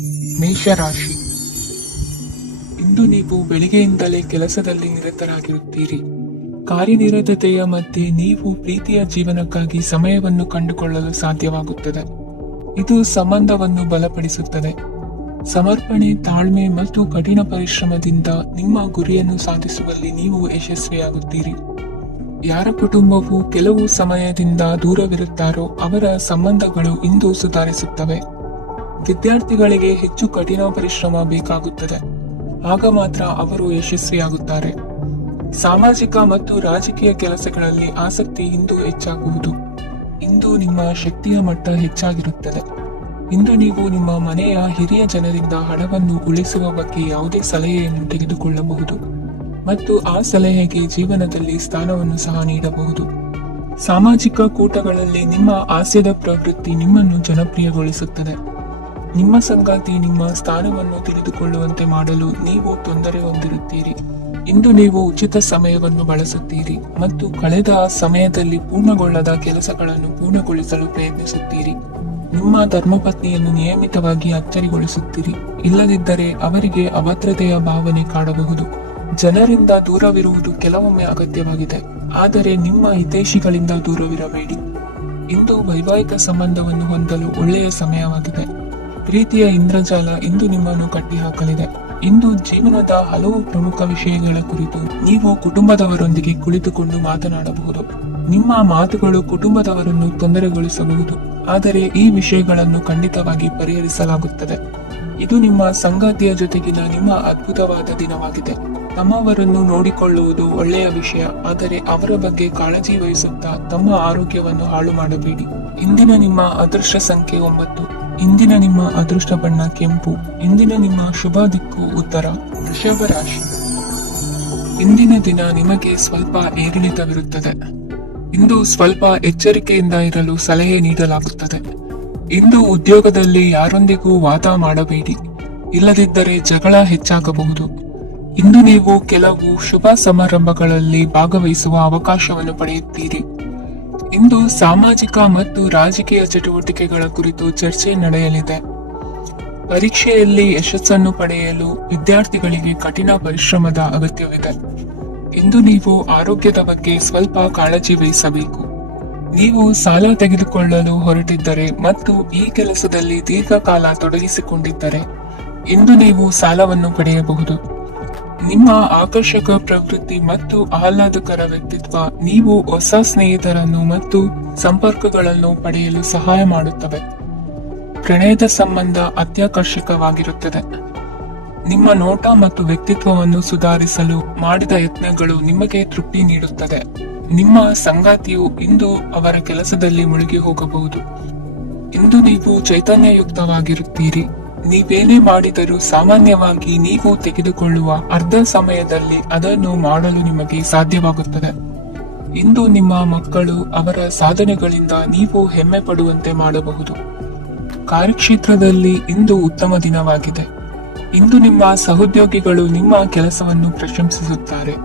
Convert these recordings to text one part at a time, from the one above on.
ಮೇಷರಾಶಿ. ಇಂದು ನೀವು ಬೆಳಿಗ್ಗೆಯಿಂದಲೇ ಕೆಲಸದಲ್ಲಿ ನಿರತರಾಗಿರುತ್ತೀರಿ. ಕಾರ್ಯನಿರತತೆಯ ಮಧ್ಯೆ ನೀವು ಪ್ರೀತಿಯ ಜೀವನಕ್ಕಾಗಿ ಸಮಯವನ್ನು ಕಂಡುಕೊಳ್ಳಲು ಸಾಧ್ಯವಾಗುತ್ತದೆ. ಇದು ಸಂಬಂಧವನ್ನು ಬಲಪಡಿಸುತ್ತದೆ. ಸಮರ್ಪಣೆ, ತಾಳ್ಮೆ ಮತ್ತು ಕಠಿಣ ಪರಿಶ್ರಮದಿಂದ ನಿಮ್ಮ ಗುರಿಯನ್ನು ಸಾಧಿಸುವಲ್ಲಿ ನೀವು ಯಶಸ್ವಿಯಾಗುತ್ತೀರಿ. ಯಾರ ಕುಟುಂಬವು ಕೆಲವು ಸಮಯದಿಂದ ದೂರವಿರುತ್ತಾರೋ ಅವರ ಸಂಬಂಧಗಳು ಇಂದು ಸುಧಾರಿಸುತ್ತವೆ. ವಿದ್ಯಾರ್ಥಿಗಳಿಗೆ ಹೆಚ್ಚು ಕಠಿಣ ಪರಿಶ್ರಮ ಬೇಕಾಗುತ್ತದೆ, ಆಗ ಮಾತ್ರ ಅವರು ಯಶಸ್ವಿಯಾಗುತ್ತಾರೆ. ಸಾಮಾಜಿಕ ಮತ್ತು ರಾಜಕೀಯ ಕೆಲಸಗಳಲ್ಲಿ ಆಸಕ್ತಿ ಇಂದು ಹೆಚ್ಚಾಗುವುದು. ಇಂದು ನಿಮ್ಮ ಶಕ್ತಿಯ ಮಟ್ಟ ಹೆಚ್ಚಾಗಿರುತ್ತದೆ. ಇಂದು ನೀವು ನಿಮ್ಮ ಮನೆಯ ಹಿರಿಯ ಜನರಿಂದ ಹಣವನ್ನು ಉಳಿಸುವ ಬಗ್ಗೆ ಯಾವುದೇ ಸಲಹೆಯನ್ನು ತೆಗೆದುಕೊಳ್ಳಬಹುದು ಮತ್ತು ಆ ಸಲಹೆಗೆ ಜೀವನದಲ್ಲಿ ಸ್ಥಾನವನ್ನು ಸಹ ನೀಡಬಹುದು. ಸಾಮಾಜಿಕ ಕೂಟಗಳಲ್ಲಿ ನಿಮ್ಮ ಹಾಸ್ಯದ ಪ್ರವೃತ್ತಿ ನಿಮ್ಮನ್ನು ಜನಪ್ರಿಯಗೊಳಿಸುತ್ತದೆ. ನಿಮ್ಮ ಸಂಗಾತಿ ನಿಮ್ಮ ಸ್ಥಾನವನ್ನು ತಿಳಿದುಕೊಳ್ಳುವಂತೆ ಮಾಡಲು ನೀವು ತೊಂದರೆ ಹೊಂದಿರುತ್ತೀರಿ. ಇಂದು ನೀವು ಉಚಿತ ಸಮಯವನ್ನು ಬಳಸುತ್ತೀರಿ ಮತ್ತು ಕಳೆದ ಸಮಯದಲ್ಲಿ ಪೂರ್ಣಗೊಳ್ಳದ ಕೆಲಸಗಳನ್ನು ಪೂರ್ಣಗೊಳಿಸಲು ಪ್ರಯತ್ನಿಸುತ್ತೀರಿ. ನಿಮ್ಮ ಧರ್ಮಪತ್ನಿಯನ್ನು ನಿಯಮಿತವಾಗಿ ಅಚ್ಚರಿಗೊಳಿಸುತ್ತೀರಿ, ಇಲ್ಲದಿದ್ದರೆ ಅವರಿಗೆ ಅಭದ್ರತೆಯ ಭಾವನೆ ಕಾಡಬಹುದು. ಜನರಿಂದ ದೂರವಿರುವುದು ಕೆಲವೊಮ್ಮೆ ಅಗತ್ಯವಾಗಿದೆ, ಆದರೆ ನಿಮ್ಮ ಹಿತೈಷಿಗಳಿಂದ ದೂರವಿರಬೇಡಿ. ಇಂದು ವೈವಾಹಿಕ ಸಂಬಂಧವನ್ನು ಹೊಂದಲು ಒಳ್ಳೆಯ ಸಮಯವಾಗಿದೆ. ಪ್ರೀತಿಯ ಇಂದ್ರಜಾಲ ಇಂದು ನಿಮ್ಮನ್ನು ಕಟ್ಟಿಹಾಕಲಿದೆ. ಇಂದು ಜೀವನದ ಹಲವು ಪ್ರಮುಖ ವಿಷಯಗಳ ಕುರಿತು ನೀವು ಕುಟುಂಬದವರೊಂದಿಗೆ ಕುಳಿತುಕೊಂಡು ಮಾತನಾಡಬಹುದು. ನಿಮ್ಮ ಮಾತುಗಳು ಕುಟುಂಬದವರನ್ನು ತೊಂದರೆಗೊಳಿಸಬಹುದು, ಆದರೆ ಈ ವಿಷಯಗಳನ್ನು ಖಂಡಿತವಾಗಿ ಪರಿಹರಿಸಲಾಗುತ್ತದೆ. ಇದು ನಿಮ್ಮ ಸಂಗಾತಿಯ ಜೊತೆಗಿನ ನಿಮ್ಮ ಅದ್ಭುತವಾದ ದಿನವಾಗಿದೆ. ತಮ್ಮವರನ್ನು ನೋಡಿಕೊಳ್ಳುವುದು ಒಳ್ಳೆಯ ವಿಷಯ, ಆದರೆ ಅವರ ಬಗ್ಗೆ ಕಾಳಜಿ ವಹಿಸುತ್ತಾ ತಮ್ಮ ಆರೋಗ್ಯವನ್ನು ಹಾಳು ಮಾಡಬೇಡಿ. ಇಂದಿನ ನಿಮ್ಮ ಅದೃಷ್ಟ ಸಂಖ್ಯೆ 9. ಇಂದಿನ ನಿಮ್ಮ ಅದೃಷ್ಟ ಬಣ್ಣ ಕೆಂಪು. ಇಂದಿನ ನಿಮ್ಮ ಶುಭ ದಿಕ್ಕು ಉತ್ತರ. ವೃಷಭ ರಾಶಿ. ಇಂದಿನ ದಿನ ನಿಮಗೆ ಸ್ವಲ್ಪ ಏರಿಳಿತವಿರುತ್ತದೆ. ಇಂದು ಸ್ವಲ್ಪ ಎಚ್ಚರಿಕೆಯಿಂದ ಇರಲು ಸಲಹೆ ನೀಡಲಾಗುತ್ತದೆ. ಇಂದು ಉದ್ಯೋಗದಲ್ಲಿ ಯಾರೊಂದಿಗೂ ವಾದ ಮಾಡಬೇಡಿ, ಇಲ್ಲದಿದ್ದರೆ ಜಗಳ ಹೆಚ್ಚಾಗಬಹುದು. ಇಂದು ನೀವು ಕೆಲವು ಶುಭ ಸಮಾರಂಭಗಳಲ್ಲಿ ಭಾಗವಹಿಸುವ ಅವಕಾಶವನ್ನು ಪಡೆಯುತ್ತೀರಿ. ಇಂದು ಸಾಮಾಜಿಕ ಮತ್ತು ರಾಜಕೀಯ ಚಟುವಟಿಕೆಗಳ ಕುರಿತು ಚರ್ಚೆ ನಡೆಯಲಿದೆ. ಪರೀಕ್ಷೆಯಲ್ಲಿ ಯಶಸ್ಸನ್ನು ಪಡೆಯಲು ವಿದ್ಯಾರ್ಥಿಗಳಿಗೆ ಕಠಿಣ ಪರಿಶ್ರಮದ ಅಗತ್ಯವಿದೆ. ಇಂದು ನೀವು ಆರೋಗ್ಯದ ಬಗ್ಗೆ ಸ್ವಲ್ಪ ಕಾಳಜಿ ವಹಿಸಬೇಕು. ನೀವು ಸಾಲ ತೆಗೆದುಕೊಳ್ಳಲು ಹೊರಟಿದ್ದರೆ ಮತ್ತು ಈ ಕೆಲಸದಲ್ಲಿ ದೀರ್ಘಕಾಲ ತೊಡಗಿಸಿಕೊಂಡಿದ್ದರೆ ಇಂದು ನೀವು ಸಾಲವನ್ನು ಪಡೆಯಬಹುದು. ನಿಮ್ಮ ಆಕರ್ಷಕ ಪ್ರವೃತ್ತಿ ಮತ್ತು ಆಹ್ಲಾದಕರ ವ್ಯಕ್ತಿತ್ವ ನೀವು ಹೊಸ ಸ್ನೇಹಿತರನ್ನು ಮತ್ತು ಸಂಪರ್ಕಗಳನ್ನು ಪಡೆಯಲು ಸಹಾಯ ಮಾಡುತ್ತವೆ. ಪ್ರಣಯದ ಸಂಬಂಧ ಅತ್ಯಾಕರ್ಷಕವಾಗಿರುತ್ತದೆ. ನಿಮ್ಮ ನೋಟ ಮತ್ತು ವ್ಯಕ್ತಿತ್ವವನ್ನು ಸುಧಾರಿಸಲು ಮಾಡಿದ ಯತ್ನಗಳು ನಿಮಗೆ ತೃಪ್ತಿ ನೀಡುತ್ತದೆ. ನಿಮ್ಮ ಸಂಗಾತಿಯು ಇಂದು ಅವರ ಕೆಲಸದಲ್ಲಿ ಮುಳುಗಿ ಹೋಗಬಹುದು. ಇಂದು ನೀವು ಚೈತನ್ಯಯುಕ್ತವಾಗಿರುತ್ತೀರಿ. ನೀವೇನೇ ಮಾಡಿದರೂ ಸಾಮಾನ್ಯವಾಗಿ ನೀವು ತೆಗೆದುಕೊಳ್ಳುವ ಅರ್ಧ ಸಮಯದಲ್ಲಿ ಅದನ್ನು ಮಾಡಲು ನಿಮಗೆ ಸಾಧ್ಯವಾಗುತ್ತದೆ. ಇಂದು ನಿಮ್ಮ ಮಕ್ಕಳು ಅವರ ಸಾಧನೆಗಳಿಂದ ನೀವು ಹೆಮ್ಮೆ ಪಡುವಂತೆ ಮಾಡಬಹುದು. ಕಾರ್ಯಕ್ಷೇತ್ರದಲ್ಲಿ ಇಂದು ಉತ್ತಮ ದಿನವಾಗಿದೆ. ಇಂದು ನಿಮ್ಮ ಸಹೋದ್ಯೋಗಿಗಳು ನಿಮ್ಮ ಕೆಲಸವನ್ನು ಪ್ರಶಂಸಿಸುತ್ತಾರೆ.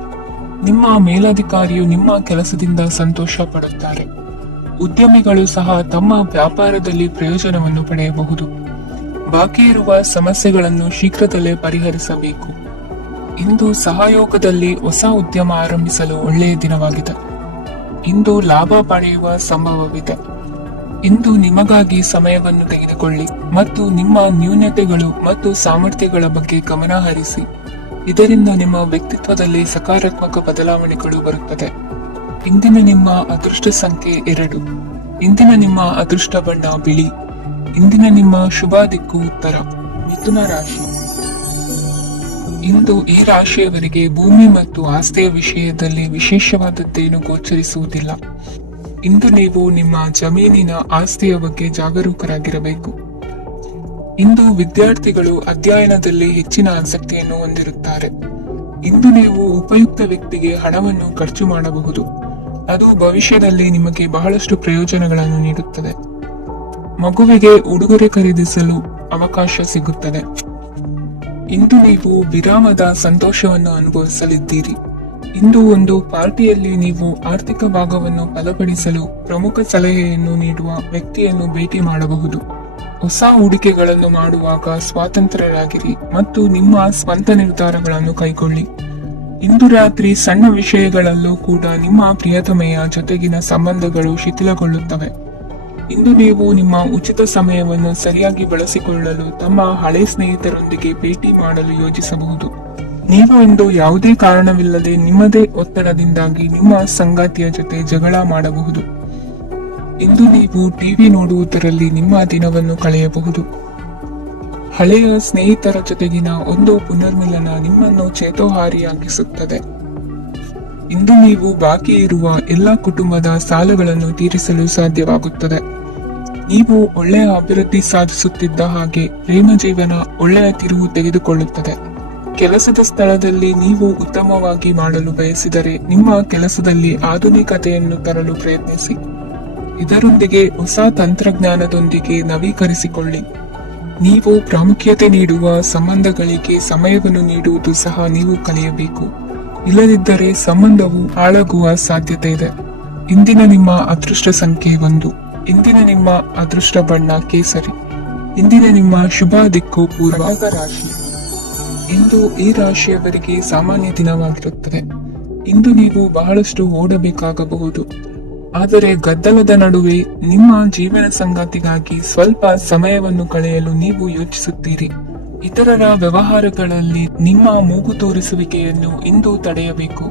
ನಿಮ್ಮ ಮೇಲಧಿಕಾರಿಯು ನಿಮ್ಮ ಕೆಲಸದಿಂದ ಸಂತೋಷ ಪಡುತ್ತಾರೆ. ಉದ್ಯಮಿಗಳು ಸಹ ತಮ್ಮ ವ್ಯಾಪಾರದಲ್ಲಿ ಪ್ರಯೋಜನವನ್ನು ಪಡೆಯಬಹುದು. ಬಾಕಿ ಇರುವ ಸಮಸ್ಯೆಗಳನ್ನು ಶೀಘ್ರದಲ್ಲೇ ಪರಿಹರಿಸಬೇಕು. ಇಂದು ಸಹಯೋಗದಲ್ಲಿ ಹೊಸ ಉದ್ಯಮ ಆರಂಭಿಸಲು ಒಳ್ಳೆಯ ದಿನವಾಗಿದೆ. ಇಂದು ಲಾಭ ಪಡೆಯುವ ಸಂಭವವಿದೆ. ಇಂದು ನಿಮಗಾಗಿ ಸಮಯವನ್ನು ತೆಗೆದುಕೊಳ್ಳಿ ಮತ್ತು ನಿಮ್ಮ ನ್ಯೂನತೆಗಳು ಮತ್ತು ಸಾಮರ್ಥ್ಯಗಳ ಬಗ್ಗೆ ಗಮನ ಹರಿಸಿ. ಇದರಿಂದ ನಿಮ್ಮ ವ್ಯಕ್ತಿತ್ವದಲ್ಲಿ ಸಕಾರಾತ್ಮಕ ಬದಲಾವಣೆಗಳು ಬರುತ್ತದೆ. ಇಂದಿನ ನಿಮ್ಮ ಅದೃಷ್ಟ ಸಂಖ್ಯೆ 2. ಇಂದಿನ ನಿಮ್ಮ ಅದೃಷ್ಟ ಬಣ್ಣ ಬಿಳಿ. ಇಂದಿನ ನಿಮ್ಮ ಶುಭ ದಿಕ್ಕು ಉತ್ತರ. ಮಿಥುನ ರಾಶಿ. ಇಂದು ಈ ರಾಶಿಯವರಿಗೆ ಭೂಮಿ ಮತ್ತು ಆಸ್ತಿಯ ವಿಷಯದಲ್ಲಿ ವಿಶೇಷವಾದದ್ದೇನು ಗೋಚರಿಸುವುದಿಲ್ಲ. ಇಂದು ನೀವು ನಿಮ್ಮ ಜಮೀನಿನ ಆಸ್ತಿಯ ಬಗ್ಗೆ ಜಾಗರೂಕರಾಗಿರಬೇಕು. ಇಂದು ವಿದ್ಯಾರ್ಥಿಗಳು ಅಧ್ಯಯನದಲ್ಲಿ ಹೆಚ್ಚಿನ ಆಸಕ್ತಿಯನ್ನು ಹೊಂದಿರುತ್ತಾರೆ. ಇಂದು ನೀವು ಉಪಯುಕ್ತ ವ್ಯಕ್ತಿಗೆ ಹಣವನ್ನು ಖರ್ಚು ಮಾಡಬಹುದು. ಅದು ಭವಿಷ್ಯದಲ್ಲಿ ನಿಮಗೆ ಬಹಳಷ್ಟು ಪ್ರಯೋಜನಗಳನ್ನು ನೀಡುತ್ತದೆ. ಮಗುವಿಗೆ ಉಡುಗೊರೆ ಖರೀದಿಸಲು ಅವಕಾಶ ಸಿಗುತ್ತದೆ. ಇಂದು ನೀವು ವಿರಾಮದ ಸಂತೋಷವನ್ನು ಅನುಭವಿಸಲಿದ್ದೀರಿ. ಇಂದು ಒಂದು ಪಾರ್ಟಿಯಲ್ಲಿ ನೀವು ಆರ್ಥಿಕ ಭಾಗವನ್ನು ಬಲಪಡಿಸಲು ಪ್ರಮುಖ ಸಲಹೆಯನ್ನು ನೀಡುವ ವ್ಯಕ್ತಿಯನ್ನು ಭೇಟಿ ಮಾಡಬಹುದು. ಹೊಸ ಹೂಡಿಕೆಗಳನ್ನು ಮಾಡುವಾಗ ಸ್ವಾತಂತ್ರ್ಯರಾಗಿರಿ ಮತ್ತು ನಿಮ್ಮ ಸ್ವಂತ ನಿರ್ಧಾರಗಳನ್ನು ಕೈಗೊಳ್ಳಿ. ಇಂದು ರಾತ್ರಿ ಸಣ್ಣ ವಿಷಯಗಳಲ್ಲೂ ಕೂಡ ನಿಮ್ಮ ಪ್ರಿಯತಮೆಯ ಜೊತೆಗಿನ ಸಂಬಂಧಗಳು ಶಿಥಿಲಗೊಳ್ಳುತ್ತವೆ. ಇಂದು ನೀವು ನಿಮ್ಮ ಉಚಿತ ಸಮಯವನ್ನು ಸರಿಯಾಗಿ ಬಳಸಿಕೊಳ್ಳಲು ತಮ್ಮ ಹಳೆ ಸ್ನೇಹಿತರೊಂದಿಗೆ ಭೇಟಿ ಮಾಡಲು ಯೋಜಿಸಬಹುದು. ನೀವು ಇಂದು ಯಾವುದೇ ಕಾರಣವಿಲ್ಲದೆ ನಿಮ್ಮದೇ ಒತ್ತಡದಿಂದಾಗಿ ನಿಮ್ಮ ಸಂಗಾತಿಯ ಜೊತೆ ಜಗಳ ಮಾಡಬಹುದು. ಇಂದು ನೀವು ಟಿವಿ ನೋಡುವುದರಲ್ಲಿ ನಿಮ್ಮ ದಿನವನ್ನು ಕಳೆಯಬಹುದು. ಹಳೆಯ ಸ್ನೇಹಿತರ ಜೊತೆಗಿನ ಒಂದು ಪುನರ್ಮಿಲನ ನಿಮ್ಮನ್ನು ಚೇತೋಹಾರಿಯಾಗಿಸುತ್ತದೆ. ಇಂದು ನೀವು ಬಾಕಿ ಇರುವ ಎಲ್ಲ ಕುಟುಂಬದ ಸಾಲಗಳನ್ನು ತೀರಿಸಲು ಸಾಧ್ಯವಾಗುತ್ತದೆ. ನೀವು ಒಳ್ಳೆಯ ಅಭಿವೃದ್ಧಿ ಸಾಧಿಸುತ್ತಿದ್ದ ಹಾಗೆ ಪ್ರೇಮ ಜೀವನ ಒಳ್ಳೆಯ ತಿರುವು ತೆಗೆದುಕೊಳ್ಳುತ್ತದೆ. ಕೆಲಸದ ಸ್ಥಳದಲ್ಲಿ ನೀವು ಉತ್ತಮವಾಗಿ ಮಾಡಲು ಬಯಸಿದರೆ ನಿಮ್ಮ ಕೆಲಸದಲ್ಲಿ ಆಧುನಿಕತೆಯನ್ನು ತರಲು ಪ್ರಯತ್ನಿಸಿ. ಇದರೊಂದಿಗೆ ಹೊಸ ತಂತ್ರಜ್ಞಾನದೊಂದಿಗೆ ನವೀಕರಿಸಿಕೊಳ್ಳಿ. ನೀವು ಪ್ರಾಮುಖ್ಯತೆ ನೀಡುವ ಸಂಬಂಧಗಳಿಗೆ ಸಮಯವನ್ನು ನೀಡುವುದು ಸಹ ನೀವು ಕಲಿಯಬೇಕು. ಇಲ್ಲದಿದ್ದರೆ ಸಂಬಂಧವು ಹಾಳಾಗುವ ಸಾಧ್ಯತೆ ಇದೆ. ಇಂದಿನ ನಿಮ್ಮ ಅದೃಷ್ಟ ಸಂಖ್ಯೆ 1. ಇಂದಿನ ನಿಮ್ಮ ಅದೃಷ್ಟ ಬಣ್ಣ ಕೇಸರಿ. ಇಂದಿನ ನಿಮ್ಮ ಶುಭ ದಿಕ್ಕು ಪೂರ್ವ ರಾಶಿ. ಇಂದು ಈ ರಾಶಿಯವರಿಗೆ ಸಾಮಾನ್ಯ ದಿನವಾಗಿರುತ್ತದೆ. ಇಂದು ನೀವು ಬಹಳಷ್ಟು ಓಡಬೇಕಾಗಬಹುದು. ಆದರೆ ಗದ್ದಲದ ನಡುವೆ ನಿಮ್ಮ ಜೀವನ ಸಂಗಾತಿಗಾಗಿ ಸ್ವಲ್ಪ ಸಮಯವನ್ನು ಕಳೆಯಲು ನೀವು ಯೋಚಿಸುತ್ತೀರಿ. ಇತರರ ವ್ಯವಹಾರಗಳಲ್ಲಿ ನಿಮ್ಮ ಮೂಗು ತೋರಿಸುವಿಕೆಯನ್ನು ಇಂದು ತಡೆಯಬೇಕು.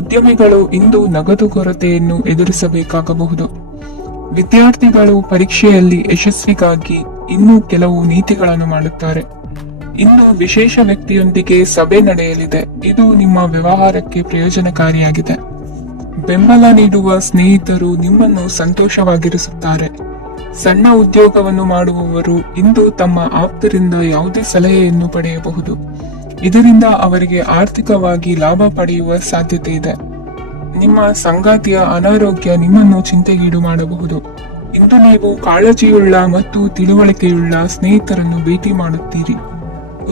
ಉದ್ಯಮಿಗಳು ಇಂದು ನಗದು ಕೊರತೆಯನ್ನು ಎದುರಿಸಬೇಕಾಗಬಹುದು. ವಿದ್ಯಾರ್ಥಿಗಳು ಪರೀಕ್ಷೆಯಲ್ಲಿ ಯಶಸ್ವಿಗಾಗಿ ಇನ್ನೂ ಕೆಲವು ನೀತಿಗಳನ್ನು ಮಾಡುತ್ತಾರೆ. ಇನ್ನು ವಿಶೇಷ ವ್ಯಕ್ತಿಯೊಂದಿಗೆ ಸಭೆ ನಡೆಯಲಿದೆ. ಇದು ನಿಮ್ಮ ವ್ಯವಹಾರಕ್ಕೆ ಪ್ರಯೋಜನಕಾರಿಯಾಗಿದೆ. ಬೆಂಬಲ ನೀಡುವ ಸ್ನೇಹಿತರು ನಿಮ್ಮನ್ನು ಸಂತೋಷವಾಗಿರಿಸುತ್ತಾರೆ. ಸಣ್ಣ ಉದ್ಯೋಗವನ್ನು ಮಾಡುವವರು ಇಂದು ತಮ್ಮ ಆಪ್ತರಿಂದ ಯಾವುದೇ ಸಲಹೆಯನ್ನು ಪಡೆಯಬಹುದು. ಇದರಿಂದ ಅವರಿಗೆ ಆರ್ಥಿಕವಾಗಿ ಲಾಭ ಪಡೆಯುವ ಸಾಧ್ಯತೆ ಇದೆ. ನಿಮ್ಮ ಸಂಗಾತಿಯ ಅನಾರೋಗ್ಯ ನಿಮ್ಮನ್ನು ಚಿಂತೆಗೀಡು ಮಾಡಬಹುದು. ಇಂದು ನೀವು ಕಾಳಜಿಯುಳ್ಳ ಮತ್ತು ತಿಳುವಳಿಕೆಯುಳ್ಳ ಸ್ನೇಹಿತರನ್ನು ಭೇಟಿ ಮಾಡುತ್ತೀರಿ.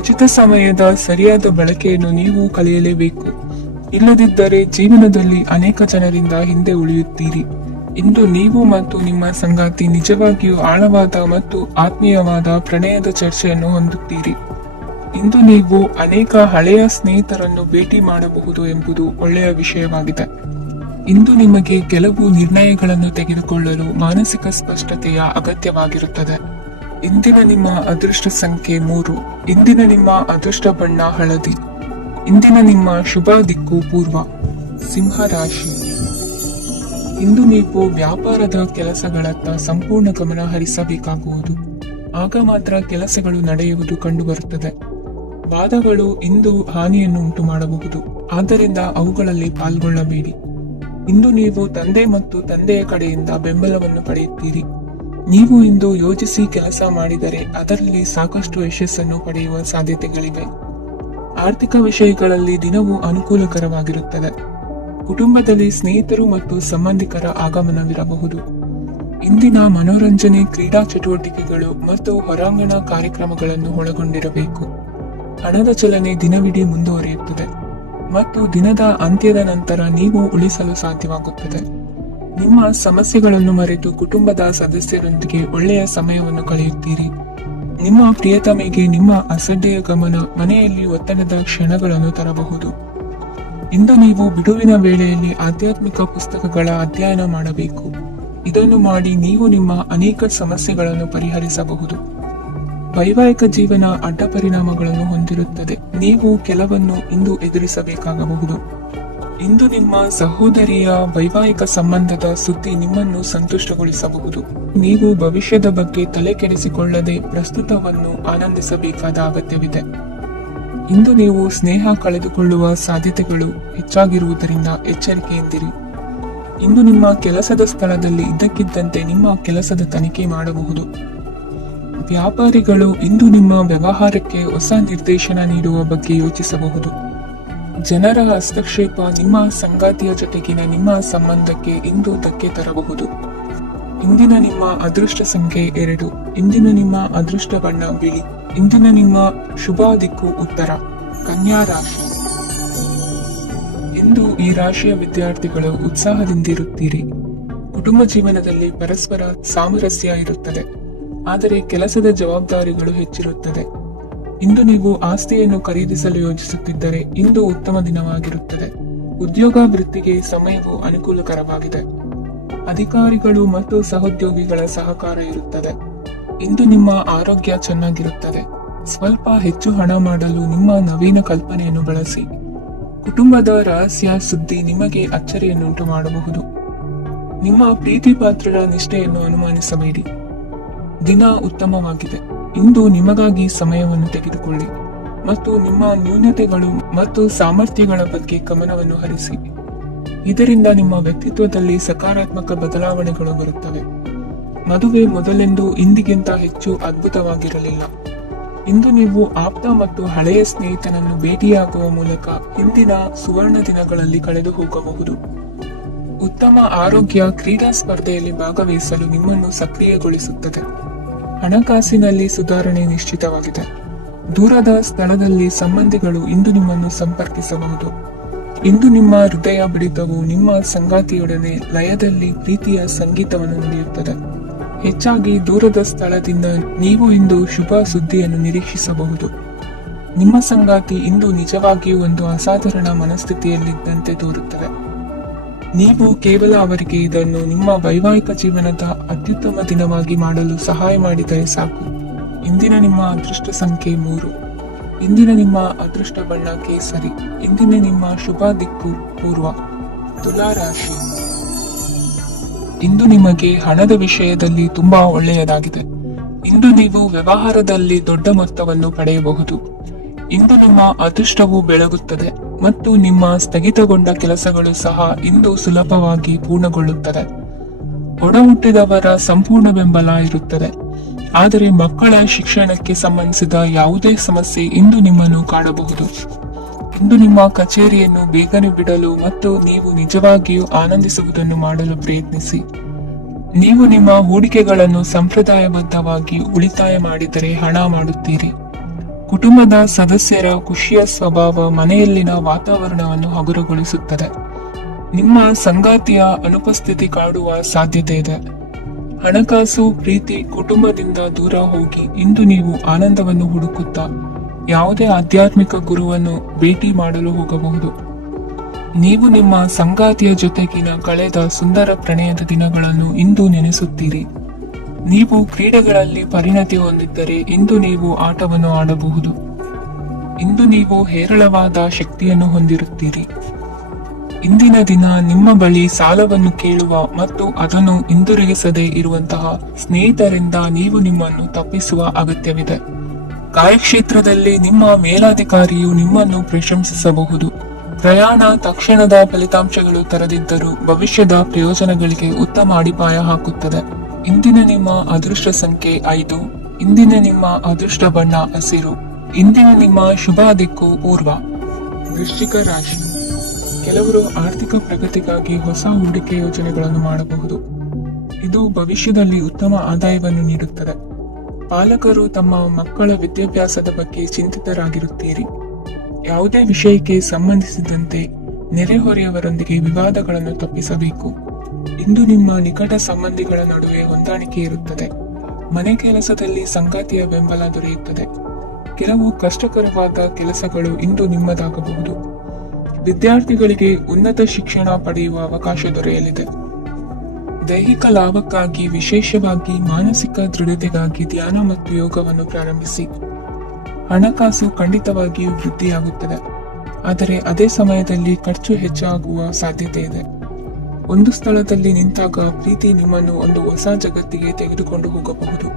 ಉಚಿತ ಸಮಯದ ಸರಿಯಾದ ಬಳಕೆಯನ್ನು ನೀವು ಕಲಿಯಲೇಬೇಕು. ಇಲ್ಲದಿದ್ದರೆ ಜೀವನದಲ್ಲಿ ಅನೇಕ ಜನರಿಂದ ಹಿಂದೆ ಉಳಿಯುತ್ತೀರಿ. ಇಂದು ನೀವು ಮತ್ತು ನಿಮ್ಮ ಸಂಗಾತಿ ನಿಜವಾಗಿಯೂ ಆಳವಾದ ಮತ್ತು ಆತ್ಮೀಯವಾದ ಪ್ರಣಯದ ಚರ್ಚೆಯನ್ನು ಹೊಂದುತ್ತೀರಿ. ಇಂದು ನೀವು ಅನೇಕ ಹಳೆಯ ಸ್ನೇಹಿತರನ್ನು ಭೇಟಿ ಮಾಡಬಹುದು ಎಂಬುದು ಒಳ್ಳೆಯ ವಿಷಯವಾಗಿದೆ. ಇಂದು ನಿಮಗೆ ಕೆಲವು ನಿರ್ಣಯಗಳನ್ನು ತೆಗೆದುಕೊಳ್ಳಲು ಮಾನಸಿಕ ಸ್ಪಷ್ಟತೆಯ ಅಗತ್ಯವಾಗಿರುತ್ತದೆ. ಇಂದಿನ ನಿಮ್ಮ ಅದೃಷ್ಟ ಸಂಖ್ಯೆ 3. ಇಂದಿನ ನಿಮ್ಮ ಅದೃಷ್ಟ ಬಣ್ಣ ಹಳದಿ. ಇಂದಿನ ನಿಮ್ಮ ಶುಭ ದಿಕ್ಕು ಪೂರ್ವ ಸಿಂಹ ರಾಶಿ. ಇಂದು ನೀವು ವ್ಯಾಪಾರದ ಕೆಲಸಗಳತ್ತ ಸಂಪೂರ್ಣ ಗಮನ ಹರಿಸಬೇಕಾಗುವುದು. ಆಗ ಮಾತ್ರ ಕೆಲಸಗಳು ನಡೆಯುವುದು ಕಂಡುಬರುತ್ತದೆ. ವಾದಗಳು ಇಂದು ಹಾನಿಯನ್ನು ಉಂಟು ಮಾಡಬಹುದು. ಆದ್ದರಿಂದ ಅವುಗಳಲ್ಲಿ ಪಾಲ್ಗೊಳ್ಳಬೇಡಿ. ಇಂದು ನೀವು ತಂದೆ ಮತ್ತು ತಂದೆಯ ಕಡೆಯಿಂದ ಬೆಂಬಲವನ್ನು ಪಡೆಯುತ್ತೀರಿ. ನೀವು ಇಂದು ಯೋಜಿಸಿ ಕೆಲಸ ಮಾಡಿದರೆ ಅದರಲ್ಲಿ ಸಾಕಷ್ಟು ಯಶಸ್ಸನ್ನು ಪಡೆಯುವ ಸಾಧ್ಯತೆಗಳಿವೆ. ಆರ್ಥಿಕ ವಿಷಯಗಳಲ್ಲಿ ದಿನವೂ ಅನುಕೂಲಕರವಾಗಿರುತ್ತದೆ. ಕುಟುಂಬದಲ್ಲಿ ಸ್ನೇಹಿತರು ಮತ್ತು ಸಂಬಂಧಿಕರ ಆಗಮನವಿರಬಹುದು. ಇಂದಿನ ಮನೋರಂಜನೆ ಕ್ರೀಡಾ ಚಟುವಟಿಕೆಗಳು ಮತ್ತು ಹೊರಾಂಗಣ ಕಾರ್ಯಕ್ರಮಗಳನ್ನು ಒಳಗೊಂಡಿರಬೇಕು. ಹಣದ ಚಲನೆ ದಿನವಿಡೀ ಮುಂದುವರಿಯುತ್ತದೆ ಮತ್ತು ದಿನದ ಅಂತ್ಯದ ನಂತರ ನೀವು ಉಳಿಸಲು ಸಾಧ್ಯವಾಗುತ್ತದೆ. ನಿಮ್ಮ ಸಮಸ್ಯೆಗಳನ್ನು ಮರೆತು ಕುಟುಂಬದ ಸದಸ್ಯರೊಂದಿಗೆ ಒಳ್ಳೆಯ ಸಮಯವನ್ನು ಕಳೆಯುತ್ತೀರಿ. ನಿಮ್ಮ ಪ್ರಿಯತಮೆಗೆ ನಿಮ್ಮ ಅಸಡ್ಡೆಯ ಗಮನ ಮನೆಯಲ್ಲಿ ಒತ್ತಡದ ಕ್ಷಣಗಳನ್ನು ತರಬಹುದು. ಇಂದು ನೀವು ಬಿಡುವಿನ ವೇಳೆಯಲ್ಲಿ ಆಧ್ಯಾತ್ಮಿಕ ಪುಸ್ತಕಗಳ ಅಧ್ಯಯನ ಮಾಡಬೇಕು. ಇದನ್ನು ಮಾಡಿ ನೀವು ನಿಮ್ಮ ಅನೇಕ ಸಮಸ್ಯೆಗಳನ್ನು ಪರಿಹರಿಸಬಹುದು. ವೈವಾಹಿಕ ಜೀವನ ಅಡ್ಡ ಪರಿಣಾಮಗಳನ್ನು ಹೊಂದಿರುತ್ತದೆ. ನೀವು ಕೆಲವನ್ನು ಇಂದು ಎದುರಿಸಬೇಕಾಗಬಹುದು. ಇಂದು ನಿಮ್ಮ ಸಹೋದರಿಯ ವೈವಾಹಿಕ ಸಂಬಂಧದ ಸುದ್ದಿ ನಿಮ್ಮನ್ನು ಸಂತುಷ್ಟಗೊಳಿಸಬಹುದು. ನೀವು ಭವಿಷ್ಯದ ಬಗ್ಗೆ ತಲೆ ಕೆಡಿಸಿಕೊಳ್ಳದೆ ಪ್ರಸ್ತುತವನ್ನು ಆನಂದಿಸಬೇಕಾದ ಅಗತ್ಯವಿದೆ. ಇಂದು ನೀವು ಸ್ನೇಹ ಕಳೆದುಕೊಳ್ಳುವ ಸಾಧ್ಯತೆಗಳು ಹೆಚ್ಚಾಗಿರುವುದರಿಂದ ಎಚ್ಚರಿಕೆಯಿಂದಿರಿ. ಇಂದು ನಿಮ್ಮ ಕೆಲಸದ ಸ್ಥಳದಲ್ಲಿ ಇದ್ದಕ್ಕಿದ್ದಂತೆ ನಿಮ್ಮ ಕೆಲಸದ ತನಿಖೆ ಮಾಡಬಹುದು. ವ್ಯಾಪಾರಿಗಳು ಇಂದು ನಿಮ್ಮ ವ್ಯವಹಾರಕ್ಕೆ ಹೊಸ ನಿರ್ದೇಶನ ನೀಡುವ ಬಗ್ಗೆ ಯೋಚಿಸಬಹುದು. ಜನರ ಹಸ್ತಕ್ಷೇಪ ನಿಮ್ಮ ಸಂಗಾತಿಯ ಜೊತೆಗಿನ ನಿಮ್ಮ ಸಂಬಂಧಕ್ಕೆ ಇಂದು ಧಕ್ಕೆ ತರಬಹುದು. ಇಂದಿನ ನಿಮ್ಮ ಅದೃಷ್ಟ ಸಂಖ್ಯೆ 2. ಇಂದಿನ ನಿಮ್ಮ ಅದೃಷ್ಟ ಬಣ್ಣ ಬಿಳಿ. ಇಂದಿನ ನಿಮ್ಮ ಶುಭ ದಿಕ್ಕು ಉತ್ತರ ಕನ್ಯಾ ರಾಶಿ. ಇಂದು ಈ ರಾಶಿಯ ವಿದ್ಯಾರ್ಥಿಗಳು ಉತ್ಸಾಹದಿಂದಿರುತ್ತೀರಿ. ಕುಟುಂಬ ಜೀವನದಲ್ಲಿ ಪರಸ್ಪರ ಸಾಮರಸ್ಯ ಇರುತ್ತದೆ. ಆದರೆ ಕೆಲಸದ ಜವಾಬ್ದಾರಿಗಳು ಹೆಚ್ಚಿರುತ್ತದೆ. ಇಂದು ನೀವು ಆಸ್ತಿಯನ್ನು ಖರೀದಿಸಲು ಯೋಜಿಸುತ್ತಿದ್ದರೆ ಇಂದು ಉತ್ತಮ ದಿನವಾಗಿರುತ್ತದೆ. ಉದ್ಯೋಗ ವೃತ್ತಿಗೆ ಸಮಯವು ಅನುಕೂಲಕರವಾಗಿದೆ. ಅಧಿಕಾರಿಗಳು ಮತ್ತು ಸಹೋದ್ಯೋಗಿಗಳ ಸಹಕಾರ ಇರುತ್ತದೆ. ಇಂದು ನಿಮ್ಮ ಆರೋಗ್ಯ ಚೆನ್ನಾಗಿರುತ್ತದೆ. ಸ್ವಲ್ಪ ಹೆಚ್ಚು ಹಣ ಮಾಡಲು ನಿಮ್ಮ ನವೀನ ಕಲ್ಪನೆಯನ್ನು ಬಳಸಿ. ಕುಟುಂಬದ ರಹಸ್ಯ ಸುದ್ದಿ ನಿಮಗೆ ಅಚ್ಚರಿಯನ್ನುಂಟು ಮಾಡಬಹುದು. ನಿಮ್ಮ ಪ್ರೀತಿ ಪಾತ್ರರ ನಿಷ್ಠೆಯನ್ನು ಅನುಮಾನಿಸಬೇಡಿ. ದಿನ ಉತ್ತಮವಾಗಿದೆ. ಇಂದು ನಿಮಗಾಗಿ ಸಮಯವನ್ನು ತೆಗೆದುಕೊಳ್ಳಿ ಮತ್ತು ನಿಮ್ಮ ನ್ಯೂನತೆಗಳು ಮತ್ತು ಸಾಮರ್ಥ್ಯಗಳ ಬಗ್ಗೆ ಗಮನವನ್ನು ಹರಿಸಿ. ಇದರಿಂದ ನಿಮ್ಮ ವ್ಯಕ್ತಿತ್ವದಲ್ಲಿ ಸಕಾರಾತ್ಮಕ ಬದಲಾವಣೆಗಳು ಬರುತ್ತವೆ. ಮದುವೆ ಮೊದಲೆಂದು ಇಂದಿಗಿಂತ ಹೆಚ್ಚು ಅದ್ಭುತವಾಗಿರಲಿಲ್ಲ. ಇಂದು ನೀವು ಆಪ್ತ ಮತ್ತು ಹಳೆಯ ಸ್ನೇಹಿತನನ್ನು ಭೇಟಿಯಾಗುವ ಮೂಲಕ ಹಿಂದಿನ ಸುವರ್ಣ ದಿನಗಳಲ್ಲಿ ಕಳೆದು ಹೋಗಬಹುದು. ಉತ್ತಮ ಆರೋಗ್ಯ ಕ್ರೀಡಾ ಸ್ಪರ್ಧೆಯಲ್ಲಿ ಭಾಗವಹಿಸಲು ನಿಮ್ಮನ್ನು ಸಕ್ರಿಯಗೊಳಿಸುತ್ತದೆ. ಹಣಕಾಸಿನಲ್ಲಿ ಸುಧಾರಣೆ ನಿಶ್ಚಿತವಾಗಿದೆ. ದೂರದ ಸ್ಥಳದಲ್ಲಿ ಸಂಬಂಧಿಗಳು ಇಂದು ನಿಮ್ಮನ್ನು ಸಂಪರ್ಕಿಸಬಹುದು. ಇಂದು ನಿಮ್ಮ ಹೃದಯ ಬಡಿತವು ನಿಮ್ಮ ಸಂಗಾತಿಯೊಡನೆ ಲಯದಲ್ಲಿ ಪ್ರೀತಿಯ ಸಂಗೀತವನ್ನು ನುಡಿಯುತ್ತದೆ. ಹೆಚ್ಚಾಗಿ ದೂರದ ಸ್ಥಳದಿಂದ ನೀವು ಇಂದು ಶುಭ ಸುದ್ದಿಯನ್ನು ನಿರೀಕ್ಷಿಸಬಹುದು. ನಿಮ್ಮ ಸಂಗಾತಿ ಇಂದು ನಿಜವಾಗಿಯೂ ಒಂದು ಅಸಾಧಾರಣ ಮನಸ್ಥಿತಿಯಲ್ಲಿದ್ದಂತೆ ತೋರುತ್ತದೆ. ನೀವು ಕೇವಲ ಅವರಿಗೆ ಇದನ್ನು ನಿಮ್ಮ ವೈವಾಹಿಕ ಜೀವನದ ಅತ್ಯುತ್ತಮ ದಿನವಾಗಿ ಮಾಡಲು ಸಹಾಯ ಮಾಡಿದರೆ ಸಾಕು. ಇಂದಿನ ನಿಮ್ಮ ಅದೃಷ್ಟ ಸಂಖ್ಯೆ 3. ಇಂದಿನ ನಿಮ್ಮ ಅದೃಷ್ಟ ಬಣ್ಣ ಕೇಸರಿ. ಇಂದಿನ ನಿಮ್ಮ ಶುಭ ದಿಕ್ಕು ಪೂರ್ವ. ತುಲಾ ರಾಶಿ. ಇಂದು ನಿಮಗೆ ಹಣದ ವಿಷಯದಲ್ಲಿ ತುಂಬಾ ಒಳ್ಳೆಯದಾಗಿದೆ. ಇಂದು ನೀವು ವ್ಯವಹಾರದಲ್ಲಿ ದೊಡ್ಡ ಮೊತ್ತವನ್ನು ಪಡೆಯಬಹುದು. ಇಂದು ನಿಮ್ಮ ಅದೃಷ್ಟವು ಬೆಳಗುತ್ತದೆ ಮತ್ತು ನಿಮ್ಮ ಸ್ಥಗಿತಗೊಂಡ ಕೆಲಸಗಳು ಸಹ ಇಂದು ಸುಲಭವಾಗಿ ಪೂರ್ಣಗೊಳ್ಳುತ್ತದೆ. ಒಡ ಹುಟ್ಟಿದವರ ಸಂಪೂರ್ಣ ಬೆಂಬಲ ಇರುತ್ತದೆ. ಆದರೆ ಮಕ್ಕಳ ಶಿಕ್ಷಣಕ್ಕೆ ಸಂಬಂಧಿಸಿದ ಯಾವುದೇ ಸಮಸ್ಯೆ ಇಂದು ನಿಮ್ಮನ್ನು ಕಾಡಬಹುದು. ಇಂದು ನಿಮ್ಮ ಕಚೇರಿಯನ್ನು ಬೇಗನೆ ಬಿಡಲು ಮತ್ತು ನೀವು ನಿಜವಾಗಿಯೂ ಆನಂದಿಸುವುದನ್ನು ಮಾಡಲು ಪ್ರಯತ್ನಿಸಿ. ನೀವು ನಿಮ್ಮ ಹೂಡಿಕೆಗಳನ್ನು ಸಂಪ್ರದಾಯಬದ್ಧವಾಗಿ ಉಳಿತಾಯ ಮಾಡಿದರೆ ಹಣ ಮಾಡುತ್ತೀರಿ. ಕುಟುಂಬದ ಸದಸ್ಯರ ಖುಷಿಯ ಸ್ವಭಾವ ಮನೆಯಲ್ಲಿನ ವಾತಾವರಣವನ್ನು ಹಗುರಗೊಳಿಸುತ್ತದೆ. ನಿಮ್ಮ ಸಂಗಾತಿಯ ಅನುಪಸ್ಥಿತಿ ಕಾಡುವ ಸಾಧ್ಯತೆ ಇದೆ. ಹಣಕಾಸು, ಪ್ರೀತಿ, ಕುಟುಂಬದಿಂದ ದೂರ ಹೋಗಿ ಇಂದು ನೀವು ಆನಂದವನ್ನು ಹುಡುಕುತ್ತಾ ಯಾವುದೇ ಆಧ್ಯಾತ್ಮಿಕ ಗುರುವನ್ನು ಭೇಟಿ ಮಾಡಲು ಹೋಗಬಹುದು. ನೀವು ನಿಮ್ಮ ಸಂಗಾತಿಯ ಜೊತೆಗಿನ ಕಳೆದ ಸುಂದರ ಪ್ರಣಯದ ದಿನಗಳನ್ನು ಇಂದು ನೆನೆಸುತ್ತೀರಿ. ನೀವು ಕ್ರೀಡೆಗಳಲ್ಲಿ ಪರಿಣತಿ ಹೊಂದಿದ್ದರೆ ಇಂದು ನೀವು ಆಟವನ್ನು ಆಡಬಹುದು. ಇಂದು ನೀವು ಹೇರಳವಾದ ಶಕ್ತಿಯನ್ನು ಹೊಂದಿರುತ್ತೀರಿ. ಇಂದಿನ ದಿನ ನಿಮ್ಮ ಬಳಿ ಸಾಲವನ್ನು ಕೇಳುವ ಮತ್ತು ಅದನ್ನು ಹಿಂದಿರುಗಿಸದೇ ಇರುವಂತಹ ಸ್ನೇಹಿತರಿಂದ ನೀವು ನಿಮ್ಮನ್ನು ತಪ್ಪಿಸುವ ಅಗತ್ಯವಿದೆ. ಕಾರ್ಯಕ್ಷೇತ್ರದಲ್ಲಿ ನಿಮ್ಮ ಮೇಲಾಧಿಕಾರಿಯು ನಿಮ್ಮನ್ನು ಪ್ರಶಂಸಿಸಬಹುದು. ಪ್ರಯಾಣ ತಕ್ಷಣದ ಫಲಿತಾಂಶಗಳು ತರದಿದ್ದರೂ ಭವಿಷ್ಯದ ಪ್ರಯೋಜನಗಳಿಗೆ ಉತ್ತಮ ಅಡಿಪಾಯ ಹಾಕುತ್ತದೆ. ಇಂದಿನ ನಿಮ್ಮ ಅದೃಷ್ಟ ಸಂಖ್ಯೆ 5. ಇಂದಿನ ನಿಮ್ಮ ಅದೃಷ್ಟ ಬಣ್ಣ ಹಸಿರು. ಇಂದಿನ ನಿಮ್ಮ ಶುಭ ದಿಕ್ಕು ಪೂರ್ವ. ವೃಶ್ಚಿಕ ರಾಶಿ. ಕೆಲವರು ಆರ್ಥಿಕ ಪ್ರಗತಿಗಾಗಿ ಹೊಸ ಹೂಡಿಕೆ ಯೋಜನೆಗಳನ್ನು ಮಾಡಬಹುದು. ಇದು ಭವಿಷ್ಯದಲ್ಲಿ ಉತ್ತಮ ಆದಾಯವನ್ನು ನೀಡುತ್ತದೆ. ಪಾಲಕರು ತಮ್ಮ ಮಕ್ಕಳ ವಿದ್ಯಾಭ್ಯಾಸದ ಬಗ್ಗೆ ಚಿಂತಿತರಾಗಿರುತ್ತೀರಿ. ಯಾವುದೇ ವಿಷಯಕ್ಕೆ ಸಂಬಂಧಿಸಿದಂತೆ ನೆರೆಹೊರೆಯವರೊಂದಿಗೆ ವಿವಾದಗಳನ್ನು ತಪ್ಪಿಸಬೇಕು. ಇಂದು ನಿಮ್ಮ ನಿಕಟ ಸಂಬಂಧಿಗಳ ನಡುವೆ ಹೊಂದಾಣಿಕೆ ಇರುತ್ತದೆ. ಮನೆ ಕೆಲಸದಲ್ಲಿ ಸಂಗಾತಿಯ ಬೆಂಬಲ ದೊರೆಯುತ್ತದೆ. ಕೆಲವು ಕಷ್ಟಕರವಾದ ಕೆಲಸಗಳು ಇಂದು ನಿಮ್ಮದಾಗಬಹುದು. ವಿದ್ಯಾರ್ಥಿಗಳಿಗೆ ಉನ್ನತ ಶಿಕ್ಷಣ ಪಡೆಯುವ ಅವಕಾಶ ದೊರೆಯಲಿದೆ. ದೈಹಿಕ ಲಾಭಕ್ಕಾಗಿ, ವಿಶೇಷವಾಗಿ ಮಾನಸಿಕ ದೃಢತೆಗಾಗಿ ಧ್ಯಾನ ಮತ್ತು ಯೋಗವನ್ನು ಪ್ರಾರಂಭಿಸಿ. ಹಣಕಾಸು ಖಂಡಿತವಾಗಿಯೂ ವೃದ್ಧಿಯಾಗುತ್ತದೆ, ಆದರೆ ಅದೇ ಸಮಯದಲ್ಲಿ ಖರ್ಚು ಹೆಚ್ಚಾಗುವ ಸಾಧ್ಯತೆ ಇದೆ. ಒಂದು ಸ್ಥಳದಲ್ಲಿ ನಿಂತಾಗ ಪ್ರೀತಿ ನಿಮ್ಮನ್ನು ಒಂದು ಹೊಸ ಜಗತ್ತಿಗೆ ತೆಗೆದುಕೊಂಡು ಹೋಗಬಹುದು.